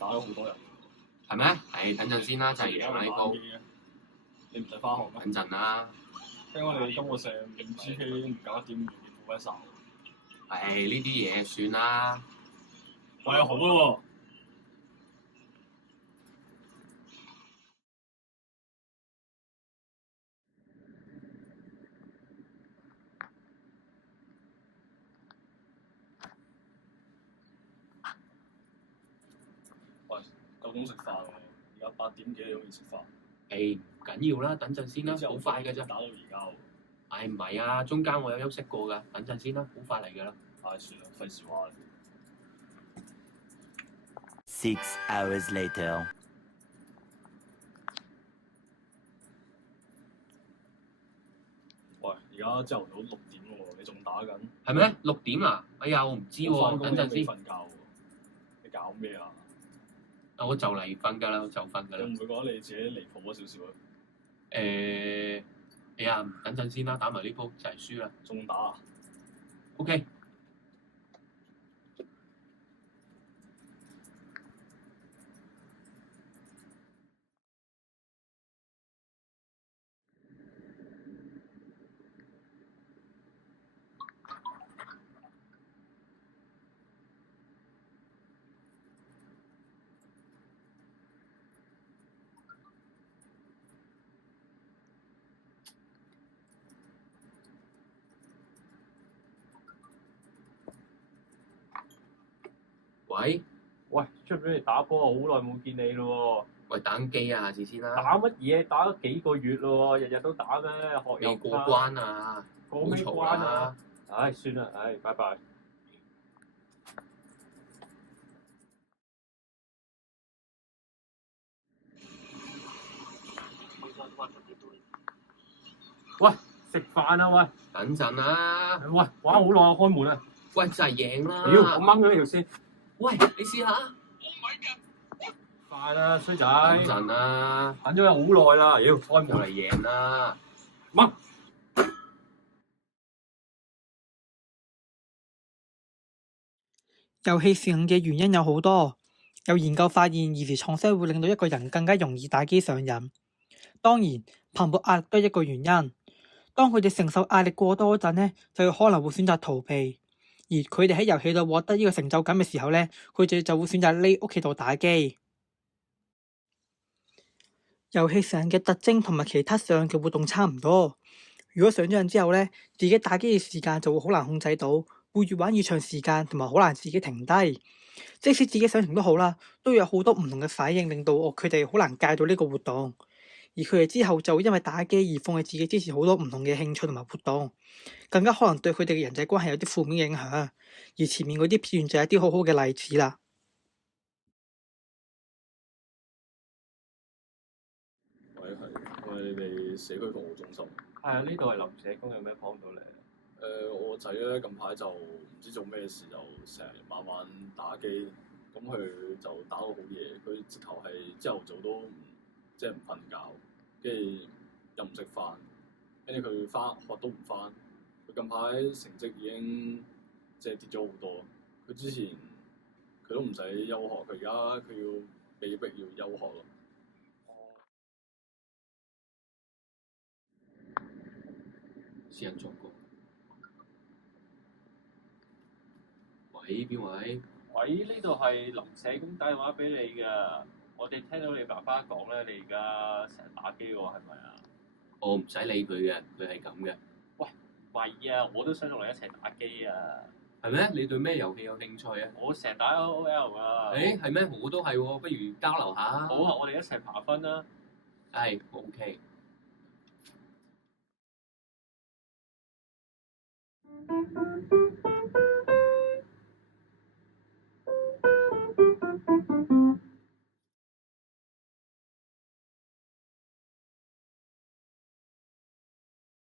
打咗好多人。係咩？係等陣先啦，就係贏啦呢鋪。你唔使翻學咩？等陣啦。聽講你今個成5GK唔搞得掂，要負一手。係呢啲嘢算啦。喂，好喎。喂，夠鐘食飯喎！而家8點幾，你都未食飯？誒唔緊要啦，等陣先啦，好快嘅啫。打到而家喎。唔係啊，中間我有休息過㗎，等陣先啦，好快嚟㗎啦。算啦，費事話你。6 hours later。喂，而家朝頭早6點喎，你仲打緊？係咩？6點啊？哎呀，我唔知喎，等陣先。瞓覺喎，你搞咩啊？我就嚟瞓㗎啦，我就瞓㗎啦。你唔會覺得你自己離譜咗少少啊？哎呀，等陣先啦，打埋呢鋪就係輸啦。仲打啊 ？OK。喂，出咗嚟打波啊！好耐冇見你咯喂，打緊機啊，下次先啦。打乜嘢？打咗幾個月咯，日日都打咩？學未過關啊！過咩關啊？唉，算啦，唉，拜拜。喂，食飯啊喂！等陣啦。喂，玩好耐啊，開門啊！喂，就係贏啦！屌，我掹咗呢條線。喂，你試下。快啦，衰仔！等陣啦，等咗好耐啦，妖，開門就嚟贏啦！掹！遊戲成癮嘅原因有好多，有研究發現兒時創傷會令到一個人更加容易打機上癮。當然，貧富壓力都係一個原因。當佢哋承受壓力過多嗰陣呢，就有可能會選擇逃避。而佢哋喺遊戲度獲得呢個成就感嘅時候呢，佢哋就會選擇匿屋企度打機。遊戲上癮嘅特徵同埋其他上癮嘅活動差唔多。如果上咗癮之後呢，自己打機嘅時間就會好難控制到，會越玩越長時間，同埋好難自己停低。即使自己想停都好啦，都有好多唔同嘅反應，令到佢哋好難戒到呢個活動。而佢哋之後就會因為打機而放棄自己之前好多唔同嘅興趣同埋活動，更加可能對佢哋嘅人際關係有啲負面影響。而前面嗰啲片段就係一啲好好嘅例子啦。喂，你哋社區服務中心？係啊，呢度係臨社工，有咩幫到你？我個仔咧近排就唔知做咩事，就成日晚晚打機，咁佢就打到好夜，佢直頭係朝頭早都唔瞓覺，跟住又唔食飯，跟住佢翻學都唔翻，佢近排成績已經跌咗好多。佢之前佢都唔使休學，佢而家佢要被逼要休學咯。私人作過。喂，邊位？喂，呢度係臨社工打電話俾你㗎。我哋聽到你爸爸講咧，你而家成日打機喎，係咪啊？我唔使理佢嘅，佢係咁嘅。喂啊，我都想同你一齊打機啊！係咩？你對咩遊戲有興趣啊？我成日打 LOL 啊！係咩？我都係喎，不如交流下。好啊，我哋一齊爬分啦。係 OK。Thank you.